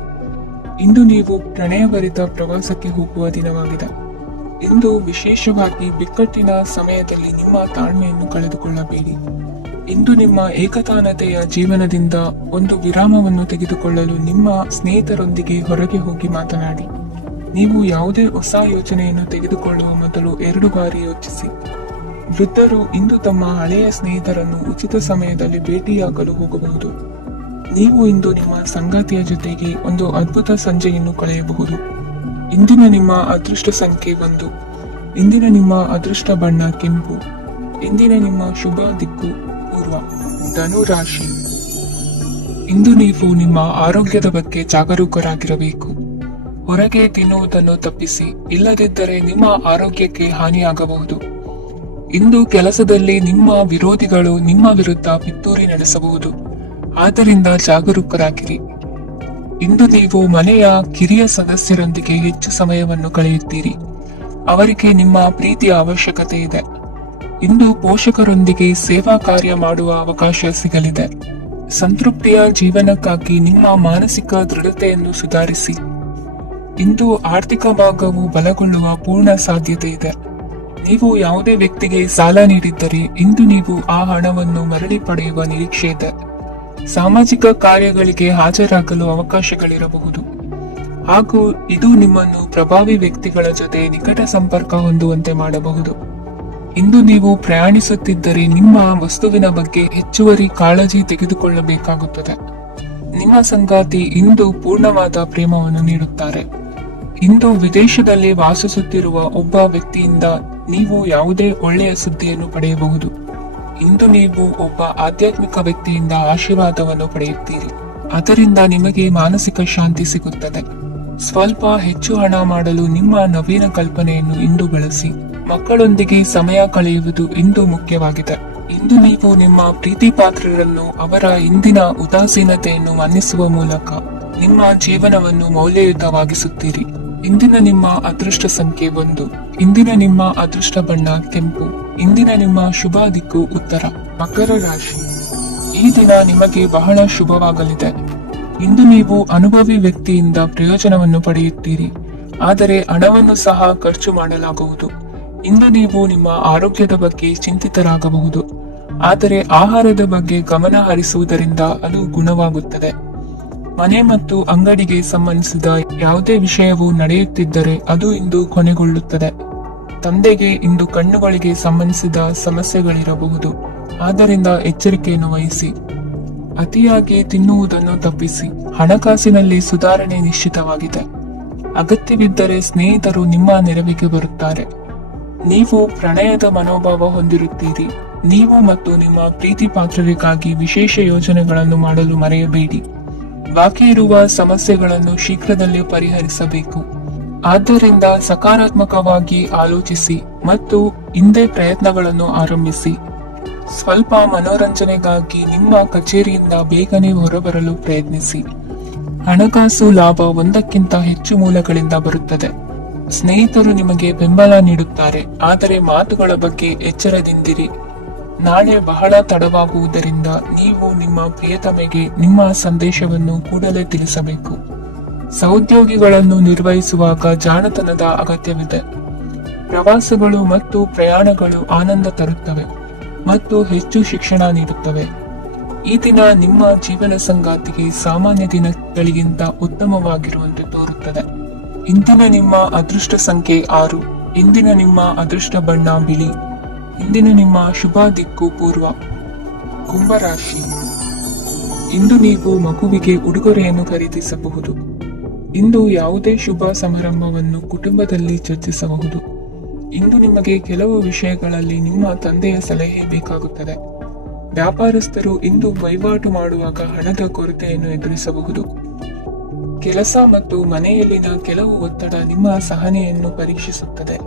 ಇಂದು ನೀವು ಪ್ರಣಯಭರಿತ ಪ್ರವಾಸಕ್ಕೆ ಹೋಗುವ ದಿನವಾಗಿದೆ. ಇಂದು ವಿಶೇಷವಾಗಿ ಬಿಕ್ಕಟ್ಟಿನ ಸಮಯದಲ್ಲಿ ನಿಮ್ಮ ತಾಳ್ಮೆಯನ್ನು ಕಳೆದುಕೊಳ್ಳಬೇಡಿ. ಇಂದು ನಿಮ್ಮ ಏಕತಾನತೆಯ ಜೀವನದಿಂದ ಒಂದು ವಿರಾಮವನ್ನು ತೆಗೆದುಕೊಳ್ಳಲು ನಿಮ್ಮ ಸ್ನೇಹಿತರೊಂದಿಗೆ ಹೊರಗೆ ಹೋಗಿ ಮಾತನಾಡಿ. ನೀವು ಯಾವುದೇ ಹೊಸ ಯೋಜನೆಯನ್ನು ತೆಗೆದುಕೊಳ್ಳುವ ಮೊದಲು 2 ಬಾರಿ ಯೋಚಿಸಿ. ವೃದ್ಧರು ಇಂದು ತಮ್ಮ ಹಳೆಯ ಸ್ನೇಹಿತರನ್ನು ಉಚಿತ ಸಮಯದಲ್ಲಿ ಭೇಟಿಯಾಗಲು ಹೋಗಬಹುದು. ನೀವು ಇಂದು ನಿಮ್ಮ ಸಂಗಾತಿಯ ಜೊತೆಗೆ ಒಂದು ಅದ್ಭುತ ಸಂಜೆಯನ್ನು ಕಳೆಯಬಹುದು. ಇಂದಿನ ನಿಮ್ಮ ಅದೃಷ್ಟ ಸಂಖ್ಯೆ 1. ಇಂದಿನ ನಿಮ್ಮ ಅದೃಷ್ಟ ಬಣ್ಣ ಕೆಂಪು. ಇಂದಿನ ನಿಮ್ಮ ಶುಭ ದಿಕ್ಕು ಪೂರ್ವ. ಧನು ರಾಶಿ. ಇಂದು ನೀವು ನಿಮ್ಮ ಆರೋಗ್ಯದ ಬಗ್ಗೆ ಜಾಗರೂಕರಾಗಿರಬೇಕು. ಹೊರಗೆ ತಿನ್ನುವುದನ್ನು ತಪ್ಪಿಸಿ, ಇಲ್ಲದಿದ್ದರೆ ನಿಮ್ಮ ಆರೋಗ್ಯಕ್ಕೆ ಹಾನಿಯಾಗಬಹುದು. ಇಂದು ಕೆಲಸದಲ್ಲಿ ನಿಮ್ಮ ವಿರೋಧಿಗಳು ನಿಮ್ಮ ವಿರುದ್ಧ ಪಿತೂರಿ ನಡೆಸಬಹುದು. ಆದ್ದರಿಂದ ಜಾಗರೂಕರಾಗಿರಿ. ಇಂದು ನೀವು ಮನೆಯ ಕಿರಿಯ ಸದಸ್ಯರೊಂದಿಗೆ ಹೆಚ್ಚು ಸಮಯವನ್ನು ಕಳೆಯುತ್ತೀರಿ. ಅವರಿಗೆ ನಿಮ್ಮ ಪ್ರೀತಿಯ ಅವಶ್ಯಕತೆ ಇದೆ. ಇಂದು ಪೋಷಕರೊಂದಿಗೆ ಸೇವಾ ಕಾರ್ಯ ಮಾಡುವ ಅವಕಾಶ ಸಿಗಲಿದೆ. ಸಂತೃಪ್ತಿಯ ಜೀವನಕ್ಕಾಗಿ ನಿಮ್ಮ ಮಾನಸಿಕ ದೃಢತೆಯನ್ನು ಸುಧಾರಿಸಿ. ಇಂದು ಆರ್ಥಿಕ ಭಾಗವು ಬಲಗೊಳ್ಳುವ ಪೂರ್ಣ ಸಾಧ್ಯತೆ ಇದೆ. ನೀವು ಯಾವುದೇ ವ್ಯಕ್ತಿಗೆ ಸಾಲ ನೀಡಿದ್ದರೆ ಇಂದು ನೀವು ಆ ಹಣವನ್ನು ಮರಳಿ ಪಡೆಯುವ ನಿರೀಕ್ಷೆ ಇದೆ. ಸಾಮಾಜಿಕ ಕಾರ್ಯಗಳಿಗೆ ಹಾಜರಾಗಲು ಅವಕಾಶಗಳಿರಬಹುದು ಹಾಗೂ ಇದು ನಿಮ್ಮನ್ನು ಪ್ರಭಾವಿ ವ್ಯಕ್ತಿಗಳ ಜೊತೆ ನಿಕಟ ಸಂಪರ್ಕ ಹೊಂದುವಂತೆ ಮಾಡಬಹುದು. ಇಂದು ನೀವು ಪ್ರಯಾಣಿಸುತ್ತಿದ್ದರೆ ನಿಮ್ಮ ವಸ್ತುವಿನ ಬಗ್ಗೆ ಹೆಚ್ಚುವರಿ ಕಾಳಜಿ ತೆಗೆದುಕೊಳ್ಳಬೇಕಾಗುತ್ತದೆ. ನಿಮ್ಮ ಸಂಗಾತಿ ಇಂದು ಪೂರ್ಣವಾದ ಪ್ರೇಮವನ್ನು ನೀಡುತ್ತಾರೆ. ಇಂದು ವಿದೇಶದಲ್ಲಿ ವಾಸಿಸುತ್ತಿರುವ ಒಬ್ಬ ವ್ಯಕ್ತಿಯಿಂದ ನೀವು ಯಾವುದೇ ಒಳ್ಳೆಯ ಸುದ್ದಿಯನ್ನು ಪಡೆಯಬಹುದು. ಇಂದು ನೀವು ಒಬ್ಬ ಆಧ್ಯಾತ್ಮಿಕ ವ್ಯಕ್ತಿಯಿಂದ ಆಶೀರ್ವಾದವನ್ನು ಪಡೆಯುತ್ತೀರಿ. ಅದರಿಂದ ನಿಮಗೆ ಮಾನಸಿಕ ಶಾಂತಿ ಸಿಗುತ್ತದೆ. ಸ್ವಲ್ಪ ಹೆಚ್ಚು ಹಣ ಮಾಡಲು ನಿಮ್ಮ ನವೀನ ಕಲ್ಪನೆಯನ್ನು ಇಂದು ಬಳಸಿ. ಮಕ್ಕಳೊಂದಿಗೆ ಸಮಯ ಕಳೆಯುವುದು ಇಂದು ಮುಖ್ಯವಾಗಿದೆ. ಇಂದು ನೀವು ನಿಮ್ಮ ಪ್ರೀತಿ ಪಾತ್ರರನ್ನು ಅವರ ಇಂದಿನ ಉದಾಸೀನತೆಯನ್ನು ಮನ್ನಿಸುವ ಮೂಲಕ ನಿಮ್ಮ ಜೀವನವನ್ನು ಮೌಲ್ಯಯುತವಾಗಿಸುತ್ತೀರಿ. ಇಂದಿನ ನಿಮ್ಮ ಅದೃಷ್ಟ ಸಂಖ್ಯೆ 1. ಇಂದಿನ ನಿಮ್ಮ ಅದೃಷ್ಟ ಬಣ್ಣ ಕೆಂಪು. ಇಂದಿನ ನಿಮ್ಮ ಶುಭ ದಿಕ್ಕು ಉತ್ತರ. ಮಕರ ರಾಶಿ. ಈ ದಿನ ನಿಮಗೆ ಬಹಳ ಶುಭವಾಗಲಿದೆ. ಇಂದು ನೀವು ಅನುಭವಿ ವ್ಯಕ್ತಿಯಿಂದ ಪ್ರಯೋಜನವನ್ನು ಪಡೆಯುತ್ತೀರಿ, ಆದರೆ ಹಣವನ್ನು ಸಹ ಖರ್ಚು ಮಾಡಲಾಗುವುದು. ಇಂದು ನೀವು ನಿಮ್ಮ ಆರೋಗ್ಯದ ಬಗ್ಗೆ ಚಿಂತಿತರಾಗಬಹುದು, ಆದರೆ ಆಹಾರದ ಬಗ್ಗೆ ಗಮನ ಹರಿಸುವುದರಿಂದ ಅದು ಗುಣವಾಗುತ್ತದೆ. ಮನೆ ಮತ್ತು ಅಂಗಡಿಗೆ ಸಂಬಂಧಿಸಿದ ಯಾವುದೇ ವಿಷಯವು ನಡೆಯುತ್ತಿದ್ದರೆ ಅದು ಇಂದು ಕೊನೆಗೊಳ್ಳುತ್ತದೆ. ತಂದೆಗೆ ಇಂದು ಕಣ್ಣುಗಳಿಗೆ ಸಂಬಂಧಿಸಿದ ಸಮಸ್ಯೆಗಳಿರಬಹುದು, ಆದ್ದರಿಂದ ಎಚ್ಚರಿಕೆಯನ್ನು ವಹಿಸಿ. ಅತಿಯಾಗಿ ತಿನ್ನುವುದನ್ನು ತಪ್ಪಿಸಿ. ಹಣಕಾಸಿನಲ್ಲಿ ಸುಧಾರಣೆ ನಿಶ್ಚಿತವಾಗಿದೆ. ಅಗತ್ಯವಿದ್ದರೆ ಸ್ನೇಹಿತರು ನಿಮ್ಮ ನೆರವಿಗೆ ಬರುತ್ತಾರೆ. ನೀವು ಪ್ರಣಯದ ಮನೋಭಾವ ಹೊಂದಿರುತ್ತೀರಿ. ನೀವು ಮತ್ತು ನಿಮ್ಮ ಪ್ರೀತಿ ಪಾತ್ರರಿಗಾಗಿ ವಿಶೇಷ ಯೋಜನೆಗಳನ್ನು ಮಾಡಲು ಮರೆಯಬೇಡಿ. ಬಾಕಿ ಇರುವ ಸಮಸ್ಯೆಗಳನ್ನು ಶೀಘ್ರದಲ್ಲೇ ಪರಿಹರಿಸಬೇಕು. ಆದ್ದರಿಂದ ಸಕಾರಾತ್ಮಕವಾಗಿ ಆಲೋಚಿಸಿ ಮತ್ತು ಹಿಂದೆ ಪ್ರಯತ್ನಗಳನ್ನು ಆರಂಭಿಸಿ. ಸ್ವಲ್ಪ ಮನೋರಂಜನೆಗಾಗಿ ನಿಮ್ಮ ಕಚೇರಿಯಿಂದ ಬೇಗನೆ ಹೊರಬರಲು ಪ್ರಯತ್ನಿಸಿ. ಹಣಕಾಸು ಲಾಭ ಒಂದಕ್ಕಿಂತ ಹೆಚ್ಚು ಮೂಲಗಳಿಂದ ಬರುತ್ತದೆ. ಸ್ನೇಹಿತರು ನಿಮಗೆ ಬೆಂಬಲ ನೀಡುತ್ತಾರೆ, ಆದರೆ ಮಾತುಗಳ ಬಗ್ಗೆ ಎಚ್ಚರದಿಂದಿರಿ. ನಾಳೆ ಬಹಳ ತಡವಾಗುವುದರಿಂದ ನೀವು ನಿಮ್ಮ ಪ್ರಿಯತಮೆಗೆ ನಿಮ್ಮ ಸಂದೇಶವನ್ನು ಕೂಡಲೇ ತಿಳಿಸಬೇಕು. ಸಹೋದ್ಯೋಗಿಗಳನ್ನು ನಿರ್ವಹಿಸುವಾಗ ಜಾಣತನದ ಅಗತ್ಯವಿದೆ. ಪ್ರವಾಸಗಳು ಮತ್ತು ಪ್ರಯಾಣಗಳು ಆನಂದ ತರುತ್ತವೆ ಮತ್ತು ಹೆಚ್ಚು ಶಿಕ್ಷಣ ನೀಡುತ್ತವೆ. ಈ ದಿನ ನಿಮ್ಮ ಜೀವನ ಸಂಗಾತಿಗೆ ಸಾಮಾನ್ಯ ದಿನಗಳಿಗಿಂತ ಉತ್ತಮವಾಗಿರುವಂತೆ ತೋರುತ್ತದೆ. ಇಂದಿನ ನಿಮ್ಮ ಅದೃಷ್ಟ ಸಂಖ್ಯೆ 6. ಇಂದಿನ ನಿಮ್ಮ ಅದೃಷ್ಟ ಬಣ್ಣ ಬಿಳಿ. ಇಂದಿನ ನಿಮ್ಮ ಶುಭ ದಿಕ್ಕು ಪೂರ್ವ. ಕುಂಭರಾಶಿ. ಇಂದು ನೀವು ಮಗುವಿಗೆ ಉಡುಗೊರೆಯನ್ನು ಖರೀದಿಸಬಹುದು. ಇಂದು ಯಾವುದೇ ಶುಭ ಸಮಾರಂಭವನ್ನು ಕುಟುಂಬದಲ್ಲಿ ಚರ್ಚಿಸಬಹುದು. ಇಂದು ನಿಮಗೆ ಕೆಲವು ವಿಷಯಗಳಲ್ಲಿ ನಿಮ್ಮ ತಂದೆಯ ಸಲಹೆ ಬೇಕಾಗುತ್ತದೆ. ವ್ಯಾಪಾರಸ್ಥರು ಇಂದು ವಹಿವಾಟು ಮಾಡುವಾಗ ಹಣದ ಕೊರತೆಯನ್ನು ಎದುರಿಸಬಹುದು. ಕೆಲಸ ಮತ್ತು ಮನೆಯಲ್ಲಿನ ಕೆಲವು ಒತ್ತಡ ನಿಮ್ಮ ಸಹನೆಯನ್ನು ಪರೀಕ್ಷಿಸುತ್ತದೆ.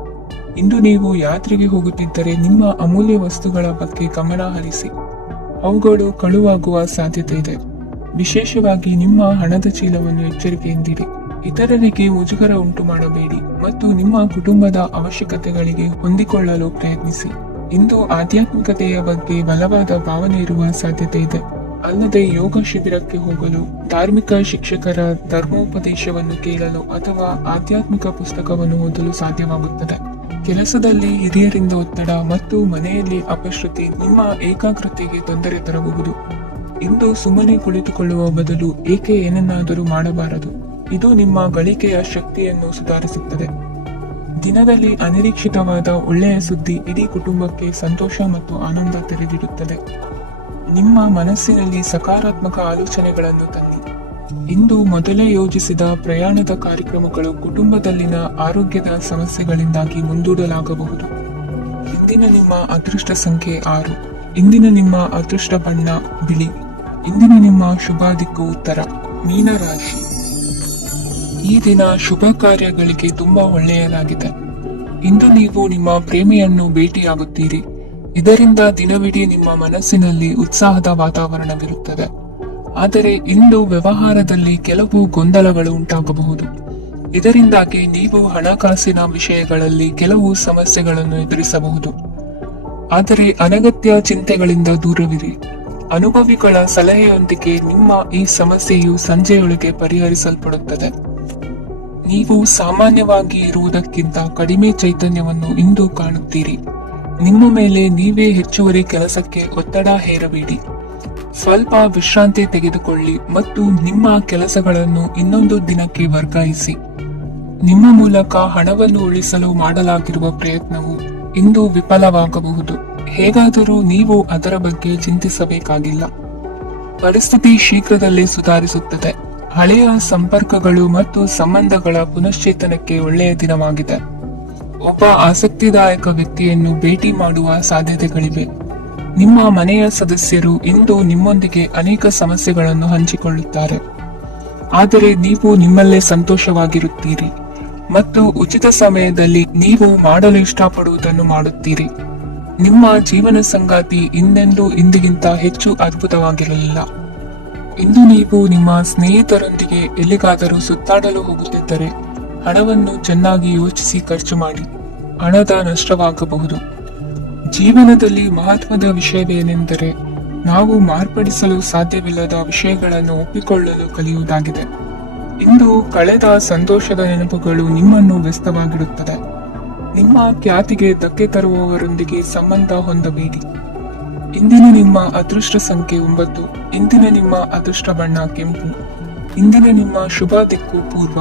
ಇಂದು ನೀವು ಯಾತ್ರೆಗೆ ಹೋಗುತ್ತಿದ್ದರೆ ನಿಮ್ಮ ಅಮೂಲ್ಯ ವಸ್ತುಗಳ ಬಗ್ಗೆ ಗಮನ ಹರಿಸಿ. ಅವುಗಳು ಕಳುವಾಗುವ ಸಾಧ್ಯತೆ ಇದೆ. ವಿಶೇಷವಾಗಿ ನಿಮ್ಮ ಹಣದ ಚೀಲವನ್ನು ಎಚ್ಚರಿಕೆಯಿಂದಿಡಿ. ಇತರರಿಗೆ ಮುಜುಗರ ಉಂಟು ಮಾಡಬೇಡಿ ಮತ್ತು ನಿಮ್ಮ ಕುಟುಂಬದ ಅವಶ್ಯಕತೆಗಳಿಗೆ ಹೊಂದಿಕೊಳ್ಳಲು ಪ್ರಯತ್ನಿಸಿ. ಇಂದು ಆಧ್ಯಾತ್ಮಿಕತೆಯ ಬಗ್ಗೆ ಬಲವಾದ ಭಾವನೆ ಇರುವ ಸಾಧ್ಯತೆ ಇದೆ. ಅಲ್ಲದೆ ಯೋಗ ಶಿಬಿರಕ್ಕೆ ಹೋಗಲು, ಧಾರ್ಮಿಕ ಶಿಕ್ಷಕರ ಧರ್ಮೋಪದೇಶವನ್ನು ಕೇಳಲು ಅಥವಾ ಆಧ್ಯಾತ್ಮಿಕ ಪುಸ್ತಕವನ್ನು ಓದಲು ಸಾಧ್ಯವಾಗುತ್ತದೆ. ಕೆಲಸದಲ್ಲಿ ಹಿರಿಯರಿಂದ ಒತ್ತಡ ಮತ್ತು ಮನೆಯಲ್ಲಿ ಅಪಶ್ರುತಿ ನಿಮ್ಮ ಏಕಾಗ್ರತೆಗೆ ತೊಂದರೆ ತರಬಹುದು. ಇಂದು ಸುಮ್ಮನೆ ಕುಳಿತುಕೊಳ್ಳುವ ಬದಲು ಏಕೆ ಏನನ್ನಾದರೂ ಮಾಡಬಾರದು. ಇದು ನಿಮ್ಮ ಗಳಿಕೆಯ ಶಕ್ತಿಯನ್ನು ಸುಧಾರಿಸುತ್ತದೆ. ದಿನದಲ್ಲಿ ಅನಿರೀಕ್ಷಿತವಾದ ಒಳ್ಳೆಯ ಸುದ್ದಿ ಇಡೀ ಕುಟುಂಬಕ್ಕೆ ಸಂತೋಷ ಮತ್ತು ಆನಂದ ತೆರೆದಿಡುತ್ತದೆ. ನಿಮ್ಮ ಮನಸ್ಸಿನಲ್ಲಿ ಸಕಾರಾತ್ಮಕ ಆಲೋಚನೆಗಳನ್ನು ತನ್ನಿ. ಇಂದು ಮೊದಲೇ ಯೋಜಿಸಿದ ಪ್ರಯಾಣದ ಕಾರ್ಯಕ್ರಮಗಳು ಕುಟುಂಬದಲ್ಲಿನ ಆರೋಗ್ಯದ ಸಮಸ್ಯೆಗಳಿಂದಾಗಿ ಮುಂದೂಡಲಾಗಬಹುದು. ಇಂದಿನ ನಿಮ್ಮ ಅದೃಷ್ಟ ಸಂಖ್ಯೆ 6. ಇಂದಿನ ನಿಮ್ಮ ಅದೃಷ್ಟ ಬಣ್ಣ ಬಿಳಿ. ಇಂದಿನ ನಿಮ್ಮ ಶುಭ ದಿಕ್ಕು ಉತ್ತರ, ಮೀನರಾಶಿ. ಈ ದಿನ ಶುಭ ಕಾರ್ಯಗಳಿಗೆ ತುಂಬಾ ಒಳ್ಳೆಯದಾಗಿದೆ. ಇಂದು ನೀವು ನಿಮ್ಮ ಪ್ರೇಮಿಯನ್ನು ಭೇಟಿಯಾಗುತ್ತೀರಿ. ಇದರಿಂದ ದಿನವಿಡೀ ನಿಮ್ಮ ಮನಸ್ಸಿನಲ್ಲಿ ಉತ್ಸಾಹದ ವಾತಾವರಣವಿರುತ್ತದೆ. ಆದರೆ ಇಂದು ವ್ಯವಹಾರದಲ್ಲಿ ಕೆಲವು ಗೊಂದಲಗಳು ಉಂಟಾಗಬಹುದು. ಇದರಿಂದಾಗಿ ನೀವು ಹಣಕಾಸಿನ ವಿಷಯಗಳಲ್ಲಿ ಕೆಲವು ಸಮಸ್ಯೆಗಳನ್ನು ಎದುರಿಸಬಹುದು. ಆದರೆ ಅನಗತ್ಯ ಚಿಂತೆಗಳಿಂದ ದೂರವಿರಿ. ಅನುಭವಿಗಳ ಸಲಹೆಯೊಂದಿಗೆ ನಿಮ್ಮ ಈ ಸಮಸ್ಯೆಯು ಸಂಜೆಯೊಳಗೆ ಪರಿಹರಿಸಲ್ಪಡುತ್ತದೆ. ನೀವು ಸಾಮಾನ್ಯವಾಗಿ ಇರುವುದಕ್ಕಿಂತ ಕಡಿಮೆ ಚೈತನ್ಯವನ್ನು ಇಂದು ಕಾಣುತ್ತೀರಿ. ನಿಮ್ಮ ಮೇಲೆ ನೀವೇ ಹೆಚ್ಚುವರಿ ಕೆಲಸಕ್ಕೆ ಒತ್ತಡ ಹೇರಬೇಡಿ. ಸ್ವಲ್ಪ ವಿಶ್ರಾಂತಿ ತೆಗೆದುಕೊಳ್ಳಿ ಮತ್ತು ನಿಮ್ಮ ಕೆಲಸಗಳನ್ನು ಇನ್ನೊಂದು ದಿನಕ್ಕೆ ವರ್ಗಾಯಿಸಿ. ನಿಮ್ಮ ಮೂಲಕ ಹಣವನ್ನು ಉಳಿಸಲು ಮಾಡಲಾಗಿರುವ ಪ್ರಯತ್ನವು ಇಂದು ವಿಫಲವಾಗಬಹುದು. ಹೇಗಾದರೂ ನೀವು ಅದರ ಬಗ್ಗೆ ಚಿಂತಿಸಬೇಕಾಗಿಲ್ಲ. ಪರಿಸ್ಥಿತಿ ಶೀಘ್ರದಲ್ಲೇ ಸುಧಾರಿಸುತ್ತದೆ. ಹಳೆಯ ಸಂಪರ್ಕಗಳು ಮತ್ತು ಸಂಬಂಧಗಳ ಪುನಶ್ಚೇತನಕ್ಕೆ ಒಳ್ಳೆಯ ದಿನವಾಗಿದೆ. ಒಬ್ಬ ಆಸಕ್ತಿದಾಯಕ ವ್ಯಕ್ತಿಯನ್ನು ಭೇಟಿ ಮಾಡುವ ಸಾಧ್ಯತೆಗಳಿವೆ. ನಿಮ್ಮ ಮನೆಯ ಸದಸ್ಯರು ಇಂದು ನಿಮ್ಮೊಂದಿಗೆ ಅನೇಕ ಸಮಸ್ಯೆಗಳನ್ನು ಹಂಚಿಕೊಳ್ಳುತ್ತಾರೆ. ಆದರೆ ನೀವು ನಿಮ್ಮಲ್ಲೇ ಸಂತೋಷವಾಗಿರುತ್ತೀರಿ ಮತ್ತು ಉಚಿತ ಸಮಯದಲ್ಲಿ ನೀವು ಮಾಡಲು ಇಷ್ಟಪಡುವುದನ್ನು ಮಾಡುತ್ತೀರಿ. ನಿಮ್ಮ ಜೀವನ ಸಂಗಾತಿ ಇನ್ನೆಂದೂ ಇಂದಿಗಿಂತ ಹೆಚ್ಚು ಅದ್ಭುತವಾಗಿರಲಿಲ್ಲ. ಇಂದು ನೀವು ನಿಮ್ಮ ಸ್ನೇಹಿತರೊಂದಿಗೆ ಎಲ್ಲಿಗಾದರೂ ಸುತ್ತಾಡಲು ಹೋಗುತ್ತಿದ್ದರೆ ಹಣವನ್ನು ಚೆನ್ನಾಗಿ ಯೋಚಿಸಿ ಖರ್ಚು ಮಾಡಿ. ಹಣದ ನಷ್ಟವಾಗಬಹುದು. ಜೀವನದಲ್ಲಿ ಮಹತ್ವದ ವಿಷಯವೇನೆಂದರೆ ನಾವು ಮಾರ್ಪಡಿಸಲು ಸಾಧ್ಯವಿಲ್ಲದ ವಿಷಯಗಳನ್ನು ಒಪ್ಪಿಕೊಳ್ಳಲು ಕಲಿಯುವುದಾಗಿದೆ. ಇಂದು ಕಳೆದ ಸಂತೋಷದ ನೆನಪುಗಳು ನಿಮ್ಮನ್ನು ವ್ಯಸ್ತವಾಗಿಡುತ್ತದೆ. ನಿಮ್ಮ ಖ್ಯಾತಿಗೆ ಧಕ್ಕೆ ತರುವವರೊಂದಿಗೆ ಸಂಬಂಧ ಹೊಂದಬೇಡಿ. ಇಂದಿನ ನಿಮ್ಮ ಅದೃಷ್ಟ ಸಂಖ್ಯೆ 9. ಇಂದಿನ ನಿಮ್ಮ ಅದೃಷ್ಟ ಬಣ್ಣ ಕೆಂಪು. ಇಂದಿನ ನಿಮ್ಮ ಶುಭ ದಿಕ್ಕು ಪೂರ್ವ.